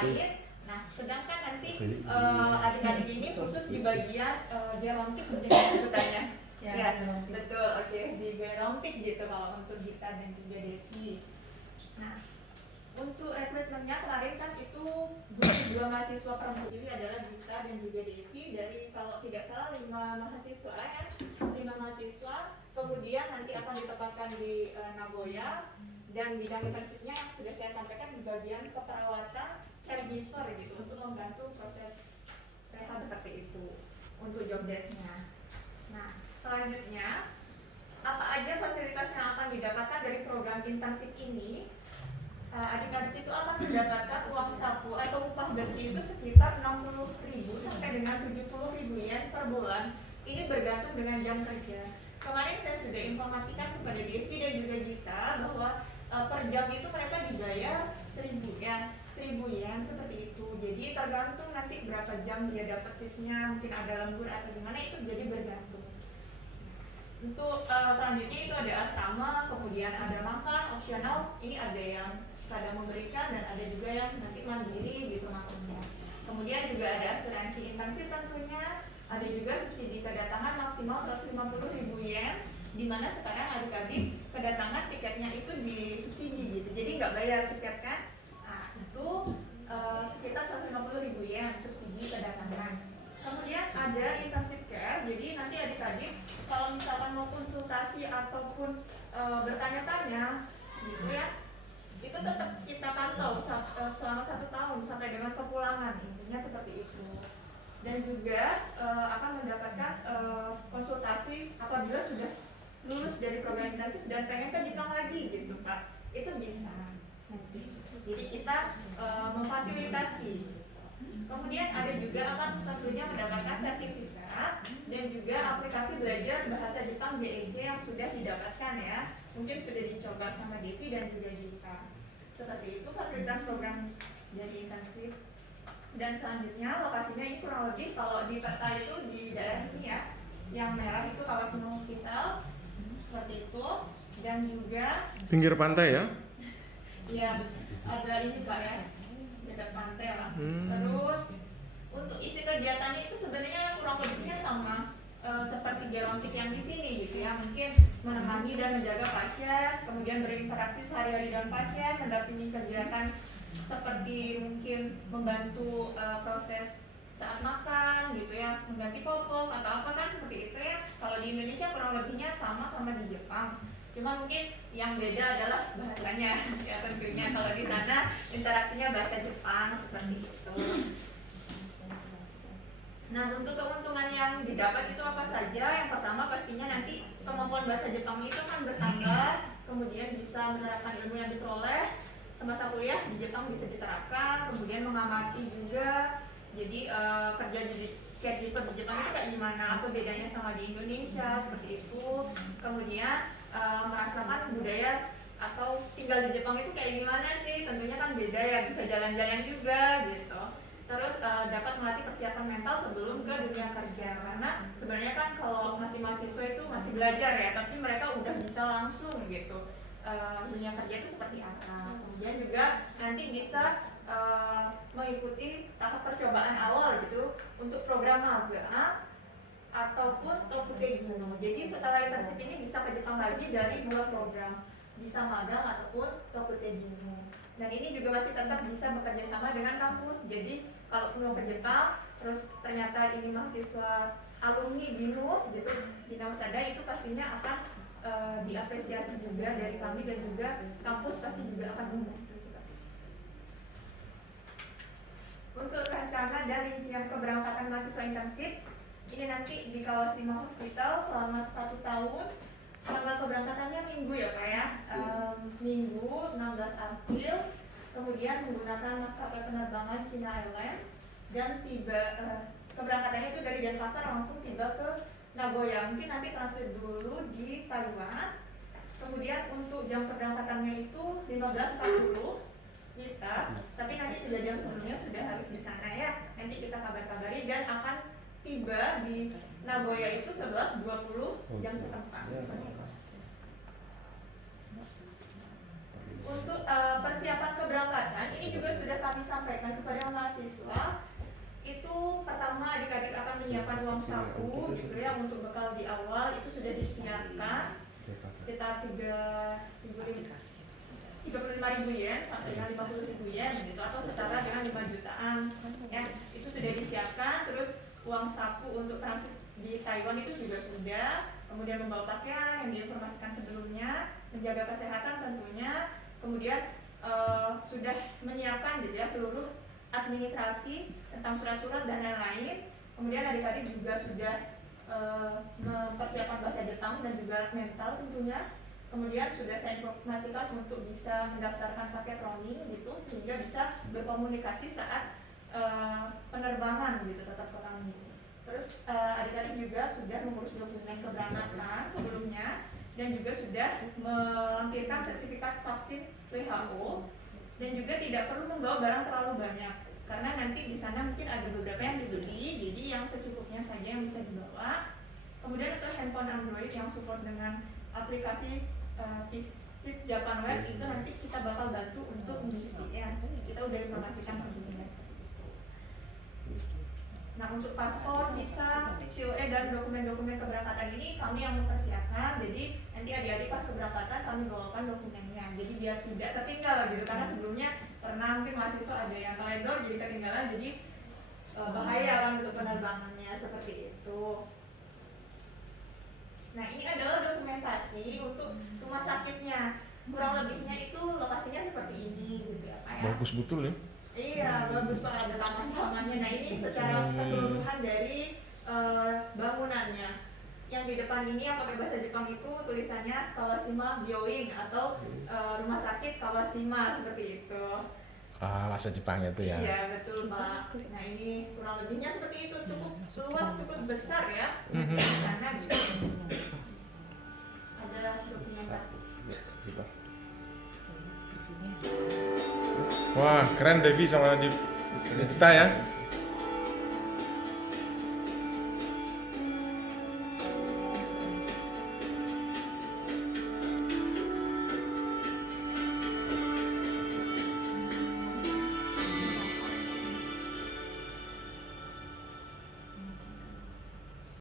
lain. Nah, sedangkan nanti adik-adik ini khusus di bagian gerontik sebutannya. Ya, betul. Oke, di gerontik gitu kalau untuk Gita dan juga Devi. Nah, untuk rekrutmennya kemarin kan itu dua mahasiswa perempuan, jadi adalah Gita dan juga Devi dari kalau tidak salah 5 mahasiswa ya, 5 mahasiswa. Kemudian nanti akan ditempatkan di Nagoya dan bidang intensifnya yang sudah saya sampaikan di bagian keperawatan caregiver gitu untuk membantu proses rehab seperti itu untuk job desk-nya. Nah, selanjutnya apa aja fasilitas yang akan didapatkan dari program intensif ini? Adik-adik itu akan mendapatkan uang saku atau upah bersih itu sekitar 60.000 sampai dengan 70.000 yen per bulan. Ini bergantung dengan jam kerja. Kemarin saya sudah informasikan kepada Devi dan juga Gita bahwa per jam itu mereka dibayar 1.000 yen seperti itu. Jadi tergantung nanti berapa jam dia dapat shiftnya, mungkin ada lembur atau gimana, itu jadi bergantung. Untuk selanjutnya itu ada asrama, kemudian ada makan opsional. Ini ada yang kadang memberikan dan ada juga yang nanti mandiri gitu makannya. Kemudian juga ada asuransi intensif tentunya, ada juga subsidi kedatangan maksimal 150.000 yen, di mana sekarang adik-adik kedatangan tiketnya itu disubsidi gitu, jadi nggak bayar tiket kan. Nah, itu sekitar 150.000 yen subsidi kedatangan. Kemudian ada intensive care, jadi nanti adik-adik kalau misalkan mau konsultasi ataupun bertanya-tanya gitu ya, itu tetap kita pantau selama 1 tahun sampai dengan kepulangan, intinya seperti itu. Dan juga akan mendapatkan konsultasi apabila sudah lulus dari program intensif dan pengen ke Jepang lagi gitu Pak, itu bisa nanti. Jadi kita memfasilitasi. Kemudian ada juga akan tentunya mendapatkan sertifikat dan juga aplikasi belajar bahasa Jepang JEJ yang sudah didapatkan ya. Mungkin sudah dicoba sama Devi dan juga Gita. Seperti itu fasilitas program dari intensif. Dan selanjutnya lokasinya ini kurang lebih kalau di peta itu di daerah ini ya, yang merah itu kawasan hospital seperti itu, dan juga pinggir pantai ya? Iya, ada ini Pak ya, dekat pantai lah. Terus untuk isi kegiatannya itu sebenarnya kurang lebihnya sama seperti gerontik yang di sini gitu ya, mungkin menemani dan menjaga pasien, kemudian berinteraksi sehari-hari dengan pasien, mendampingi kegiatan seperti mungkin membantu proses saat makan gitu ya, mengganti popok atau apa kan seperti itu ya. Kalau di Indonesia kurang lebihnya sama di Jepang, cuma mungkin yang beda adalah bahasanya ya tentunya. Kalau di sana interaksinya bahasa Jepang seperti itu. Nah, untuk keuntungan yang didapat itu apa saja? Yang pertama pastinya nanti kemampuan bahasa Jepang itu kan bertambah, kemudian bisa menerapkan ilmu yang diperoleh semasa kuliah di Jepang bisa diterapkan, kemudian mengamati juga. Jadi kerja di caregiver di Jepang itu kayak gimana, apa bedanya sama di Indonesia seperti itu. Kemudian merasakan budaya atau tinggal di Jepang itu kayak gimana sih, tentunya kan beda ya, bisa jalan-jalan juga gitu. Terus dapat melatih persiapan mental sebelum ke dunia kerja, karena sebenarnya kan kalau masih mahasiswa itu masih belajar ya, tapi mereka udah bisa langsung gitu dunia kerja itu seperti apa. Kemudian juga nanti bisa mengikuti tahap percobaan awal gitu untuk program magang ataupun Tokutei Juno. Jadi setelah intensif ini bisa ke Jepang lagi dari 2 program, bisa magang ataupun Tokutei Juno. Dan ini juga masih tetap bisa bekerja sama dengan kampus. Jadi kalau mau ke Jepang, terus ternyata ini mahasiswa alumni BINUS gitu, Bina Usada, itu pastinya akan diapresiasi juga dari kami, dan juga kampus pasti juga akan membantu seperti itu. Untuk rencana dan rincian keberangkatan mahasiswa intensif, ini nanti di Kawashima Hospital selama 1 tahun. Tanggal keberangkatannya Minggu ya Pak ya, Minggu 16 April. Kemudian menggunakan maskapai penerbangan China Airlines, dan keberangkatannya itu dari Denpasar langsung tiba ke Nagoya. Mungkin nanti transit dulu di Taiwan. Kemudian untuk jam keberangkatannya itu 15.40 kita, tapi nanti 3 jam sebelumnya sudah harus di sana ya. Nanti kita kabar-kabari, dan akan tiba di Nagoya itu 11.20 jam setempat. Untuk persiapan keberangkatan ini juga sudah kami sampaikan kepada mahasiswa. Itu pertama adik-adik akan menyiapkan uang saku gitu ya untuk bekal di awal, itu sudah disiapkan sekitar 35.000 yen sampai dengan 50.000 yen gitu, atau setara dengan 5 jutaan ya, itu sudah disiapkan. Terus uang saku untuk transit di Taiwan itu juga sudah, kemudian membawa pakaian yang diinformasikan sebelumnya, menjaga kesehatan tentunya, kemudian sudah menyiapkan gitu ya seluruh administrasi tentang surat-surat dan lain-lain. Kemudian adik-adik juga sudah mempersiapkan bahasa Jepang dan juga mental tentunya. Kemudian sudah saya informasikan untuk bisa mendaftarkan paket roaming gitu, sehingga bisa berkomunikasi saat penerbangan gitu tetap ke kami. Terus adik-adik juga sudah mengurus dokumen keberangkatan sebelumnya dan juga sudah melampirkan sertifikat vaksin WHO, dan juga tidak perlu membawa barang terlalu banyak karena nanti di sana mungkin ada beberapa yang dibeli, jadi yang secukupnya saja yang bisa dibawa. Kemudian untuk handphone Android yang support dengan aplikasi Visit Japan Web itu nanti kita bakal bantu untuk mengisi ya. Kita udah informasikan sebelumnya. Nah, untuk paspor, visa, COE dan dokumen-dokumen keberangkatan ini kami yang mempersiapkan. Jadi nanti adik-adik pas keberangkatan kami bawakan dokumennya. Jadi biar tidak tertinggal gitu, karena sebelumnya pernah mungkin mahasiswa ada yang teledor jadi ketinggalan, jadi bahaya kan untuk penerbangannya seperti itu. Nah, ini adalah dokumentasi untuk rumah sakitnya. Kurang lebihnya itu lokasinya seperti ini gitu ya, Pak ya. Bagus betul ya. Iya, bagus Pak, ada taman-tamannya. Nah, ini secara keseluruhan dari bangunannya. Yang di depan ini yang pakai bahasa Jepang itu tulisannya Kawashima Byoin atau rumah sakit Kawashima seperti itu. Bahasa Jepangnya itu ya. Iya, betul Pak. Nah, ini kurang lebihnya seperti itu, cukup luas, cukup besar ya. Karena ada dokumentasi. Wah, keren Devi sama di kita ya.